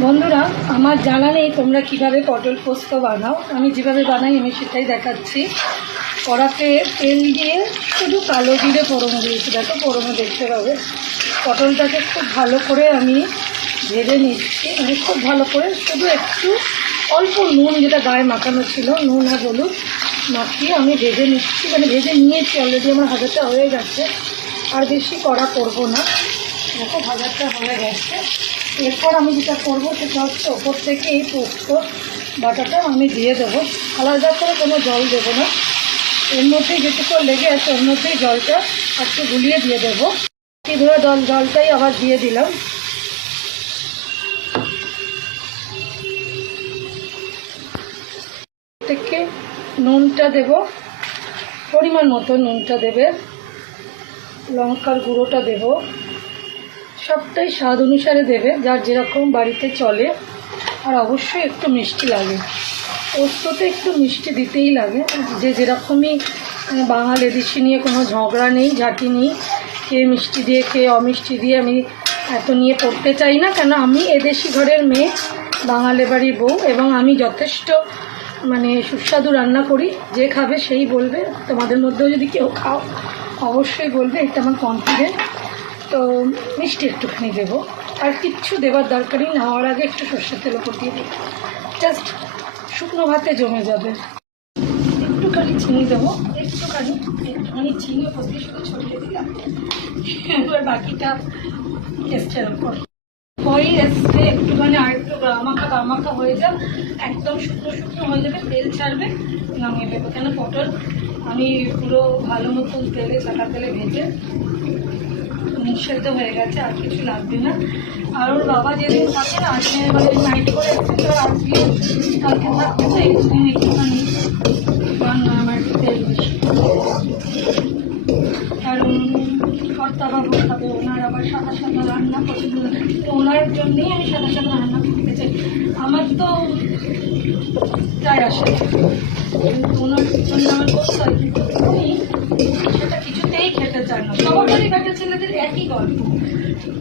বন্ধুরা, আমার জানা নেই তোমরা কীভাবে পটল পোস্ত বানাও। আমি যেভাবে বানাই আমি সেটাই দেখাচ্ছি। কড়াতে তেল দিয়ে শুধু কালো জিরে ফোড়ন দিয়েছি। দেখো ফোড়নে দেখতে পাবে। পটলটাকে খুব ভালো করে আমি ভেজে নিচ্ছি, মানে খুব ভালো করে, শুধু একটু অল্প নুন, যেটা গায়ে মাখানো ছিল, নুন আর হলুদ মাখিয়ে আমি ভেজে নিচ্ছি, মানে ভেজে নিয়েছি অলরেডি। আমার ভাজাটা হয়ে গেছে, আর বেশি কড়া করবো না। দেখো ভাজাটা হয়ে গেছে। এরপর আমি যেটা করবো সেটা হচ্ছে ওপর থেকে এই পোস্ত বাটাটা আমি দিয়ে দেবো। আলাদা করে কোনো জল দেবো না, এর মধ্যেই যেটুকু লেগে আছে ওর মধ্যেই জলটা একটু গুলিয়ে দিয়ে দেবো। কি ধরে জলটাই আবার দিয়ে দিলাম। থেকে নুনটা দেব, পরিমাণ মতো নুনটা দেবে, লঙ্কার গুঁড়োটা দেব, সবটাই স্বাদ অনুসারে দেবে, যার যেরকম বাড়িতে চলে। আর অবশ্যই একটু মিষ্টি লাগে, পোস্ততে একটু মিষ্টি দিতেই লাগে। যে যেরকমই বাঙাল, এদেশি নিয়ে কোনো ঝগড়া নেই, ঝাঁটি নেই, কে মিষ্টি দিয়ে কে অমিষ্টি দিয়ে আমি এত নিয়ে পড়তে চাই না। কেন আমি এদেশি ঘরের মেয়ে, বাঙালি বাড়ির বউ, এবং আমি যথেষ্ট মানে সুস্বাদু রান্না করি। যে খাবে সেই বলবে, তোমাদের মধ্যেও যদি কেউ খাও অবশ্যই বলবে, এটা আমার কনফিডেন্ট। তো মিষ্টি একটুখানি দেবো, আর কিচ্ছু দেওয়ার দরকারই না। হওয়ার আগে একটু সর্ষের তেল উপর দিয়ে দেবো, জাস্ট শুকনো ভাতে জমে যাবে। একটুখানি চিনি দেবো, একটুখানি চিনি উপর দিয়ে শুধু ছড়িয়ে দিলাম। এবার বাকিটা টেস্টের ওপর। ওই এসে একটুখানি আর একটু গামাখা হয়ে যাক, একদম শুকনো শুকনো হয়ে যাবে, তেল ছাড়বে, নামিয়ে দেবো। কেন পটল আমি পুরো ভালো মতন তেলে, ছাকা তেলে ভেজে সেদ্ধ হয়ে গেছে, আর কিছু লাগবে না। আর ওর বাবা যেদিন থাকে না, আজকে মানে নাইট করে এসেছে, আজকে কালকে থাকবে, তো একদিন একটুখানি রান্না আমার তেল বেশি। কারণ কর্তাবাবু খাবে, ওনার আবার সাদা সাদা রান্না পছন্দ, তো ওনার জন্যেই আমি সাদা সাদা রান্না করতে চাই। আমার তো যায় আসে, ওনার জন্য আমার করতে হয়, কিন্তু উনি সেটা কিছুতেই খেতে চায় না। সবার বাড়ি বেটা ছেলেদের একই গল্প,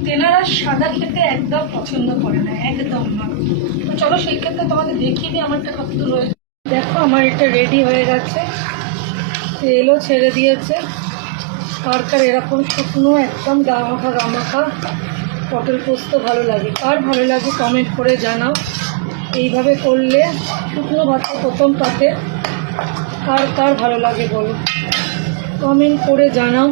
তেনারা সাদা খেতে একদম পছন্দ করে না, একদম না। তো চলো সেই ক্ষেত্রে তোমাদের দেখিয়ে দিই আমারটা কত দূর হয়েছে। দেখো আমার এটা রেডি হয়ে গেছে, তেলও ছেড়ে দিয়েছে। কার এরকম শুকনো একদম গামাখা পটল পোস্ত ভালো লাগে? কার ভালো লাগে কমেন্ট করে জানাও। এইভাবে করলে শুকনো ভাতে প্রথম পাতে কার ভালো লাগে বলো, কমেন্ট করে জানাও।